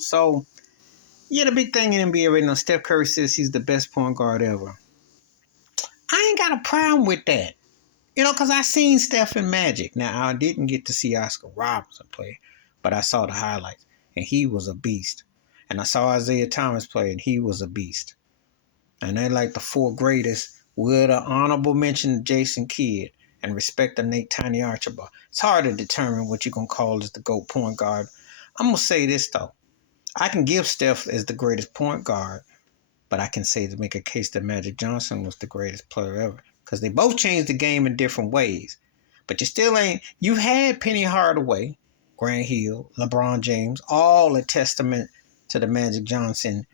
So, yeah, the big thing in NBA right now, Steph Curry says he's the best point guard ever. I ain't got a problem with that. Because I seen Steph in Magic. Now, I didn't get to see Oscar Robertson play, but I saw the highlights, and he was a beast. And I saw Isaiah Thomas play, and he was a beast. And they like the four greatest with an honorable mention to Jason Kidd and respect to Nate Tiny Archibald. It's hard to determine what you're going to call as the GOAT point guard. I'm going to say this, though. I can give Steph as the greatest point guard, but I can say to make a case that Magic Johnson was the greatest player ever. Because they both changed the game in different ways. But you still ain't. You've had Penny Hardaway, Grant Hill, LeBron James, all a testament to the Magic Johnson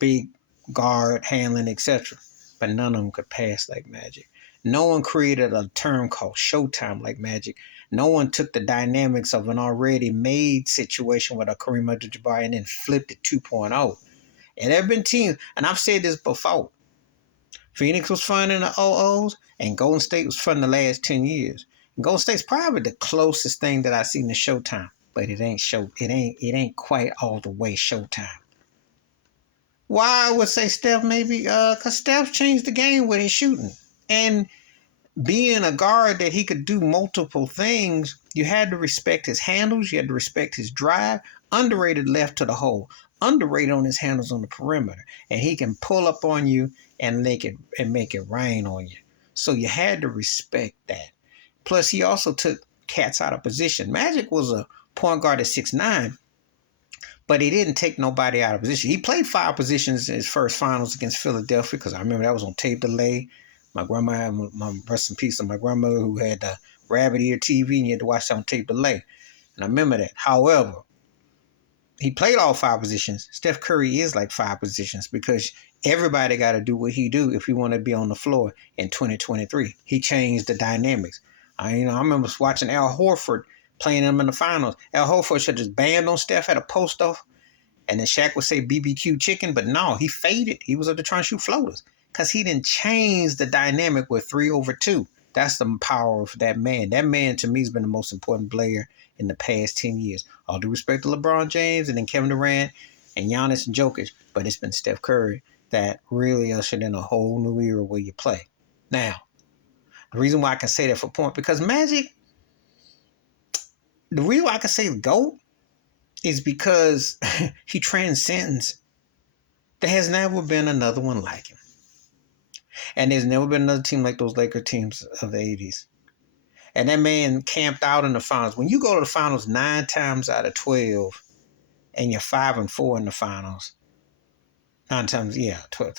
big guard handling, etc. But none of them could pass like Magic. No one created a term called Showtime like Magic. No one took the dynamics of an already made situation with a Kareem Abdul-Jabbar and then flipped it 2.0. And there have been teams, and I've said this before, Phoenix was fun in the 00s, and Golden State was fun the last 10 years. And Golden State's probably the closest thing that I've seen to Showtime, but it ain't quite all the way Showtime. Why I would say Steph maybe? Because Steph changed the game with his shooting. And being a guard that he could do multiple things, you had to respect his handles. You had to respect his drive. Underrated left to the hole. Underrated on his handles on the perimeter. And he can pull up on you and make it rain on you. So you had to respect that. Plus, he also took cats out of position. Magic was a point guard at 6'9", but he didn't take nobody out of position. He played 5 positions in his first finals against Philadelphia, because I remember that was on tape delay. My grandma, my rest in peace, of my grandmother who had the rabbit ear TV, and you had to watch that on tape delay. And I remember that. However, he played all 5 positions. Steph Curry is like 5 positions, because everybody got to do what he do if he want to be on the floor in 2023. He changed the dynamics. I remember watching Al Horford playing him in the finals. Al Horford should just banned on Steph at a post off, and then Shaq would say BBQ chicken, but no, he faded. He was up there trying to shoot floaters because he didn't change the dynamic with 3/2. That's the power of that man. That man, to me, has been the most important player in the past 10 years. All due respect to LeBron James and then Kevin Durant and Giannis and Jokic, but it's been Steph Curry that really ushered in a whole new era where you play. Now, the reason why I can say that for point, because Magic, the reason why I can say GOAT is because he transcends. There has never been another one like him. And there's never been another team like those Laker teams of the 80s. And that man camped out in the finals. When you go to the finals 9 times out of 12, and you're 5-4 in the finals, 9 times, 12,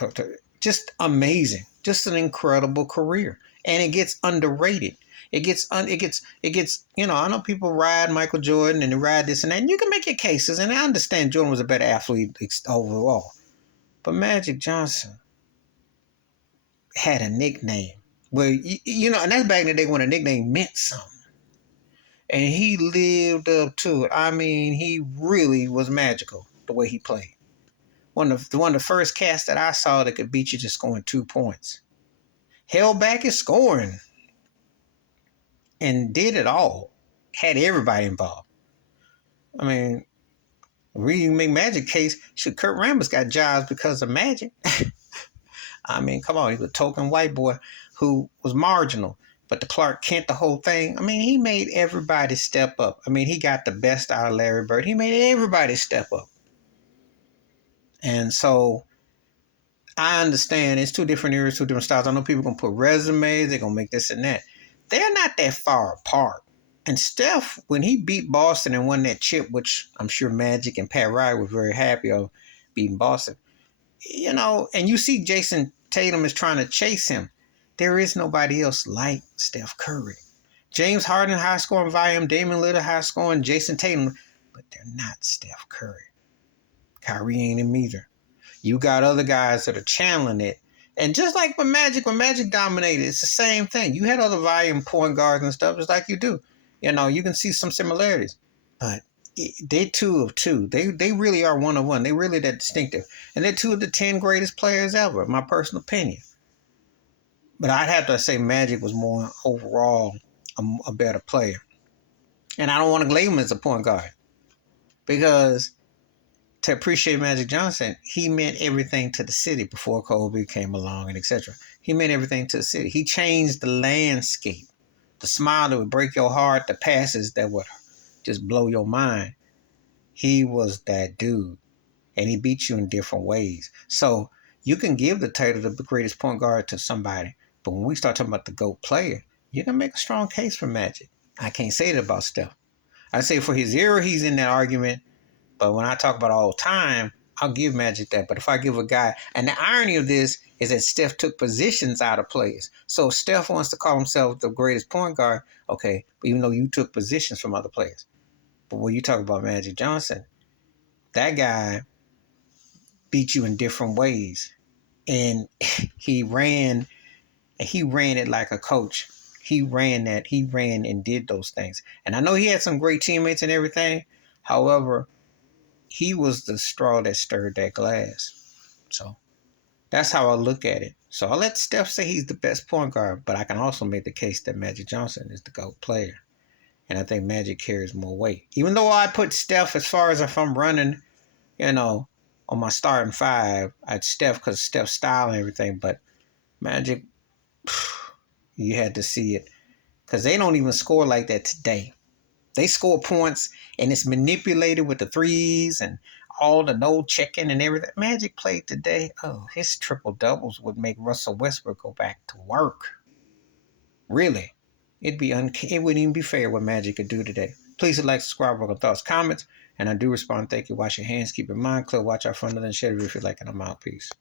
just amazing. Just an incredible career. And it gets underrated. It gets, I know people ride Michael Jordan and they ride this and that, and you can make your cases, and I understand Jordan was a better athlete overall. But Magic Johnson had a nickname where, and that's back in the day when a nickname meant something. And he lived up to it. I mean, he really was magical the way he played. One of the first casts that I saw that could beat you just scoring 2 points. Held back his scoring and did it all. Had everybody involved. I mean, we make Magic case. Should Kurt Rambis got jobs because of Magic? I mean, come on, he was a token white boy who was marginal. But the Clark Kent, the whole thing, I mean, he made everybody step up. I mean, he got the best out of Larry Bird. He made everybody step up. And so I understand it's 2 different eras, 2 different styles. I know people going to put resumes, they're going to make this and that. They're not that far apart. And Steph, when he beat Boston and won that chip, which I'm sure Magic and Pat Riley were very happy of beating Boston, and you see Jason Tatum is trying to chase him. There is nobody else like Steph Curry. James Harden, high scoring volume, Damian Lillard, high scoring, Jason Tatum, but they're not Steph Curry. Kyrie ain't him either. You got other guys that are channeling it. And just like when Magic dominated, it's the same thing. You had other volume point guards and stuff, just like you do. You can see some similarities. But they're 2 of 2. They really are 1 of 1. They're really that distinctive. And they're 2 of the 10 greatest players ever, my personal opinion. But I'd have to say Magic was more overall a better player. And I don't want to label him as a point guard, because to appreciate Magic Johnson, he meant everything to the city before Kobe came along and etc. He meant everything to the city. He changed the landscape. The smile that would break your heart, the passes that would just blow your mind. He was that dude. And he beat you in different ways. So you can give the title of the greatest point guard to somebody. But when we start talking about the GOAT player, you can make a strong case for Magic. I can't say it about Steph. I say for his era, he's in that argument. But when I talk about all time, I'll give Magic that. But if I give a guy, and the irony of this is that Steph took positions out of players. So Steph wants to call himself the greatest point guard, okay, but even though you took positions from other players. But when you talk about Magic Johnson, that guy beat you in different ways. And he ran it like a coach. He ran and did those things. And I know he had some great teammates and everything. However, he was the straw that stirred that glass. So that's how I look at it. So I'll let Steph say he's the best point guard, but I can also make the case that Magic Johnson is the GOAT player. And I think Magic carries more weight. Even though I put Steph as far as if I'm running, on my starting five, I'd Steph because Steph's style and everything, but Magic, you had to see it. Because they don't even score like that today. They score points and it's manipulated with the threes and all the no checking and everything. Magic played today. Oh, his triple doubles would make Russell Westbrook go back to work. Really. It wouldn't even be fair what Magic could do today. Please like, subscribe, work on thoughts, comments, and I do respond. Thank you. Wash your hands, keep your mind clear, watch out for another and share it if you like, and I'm out. Peace.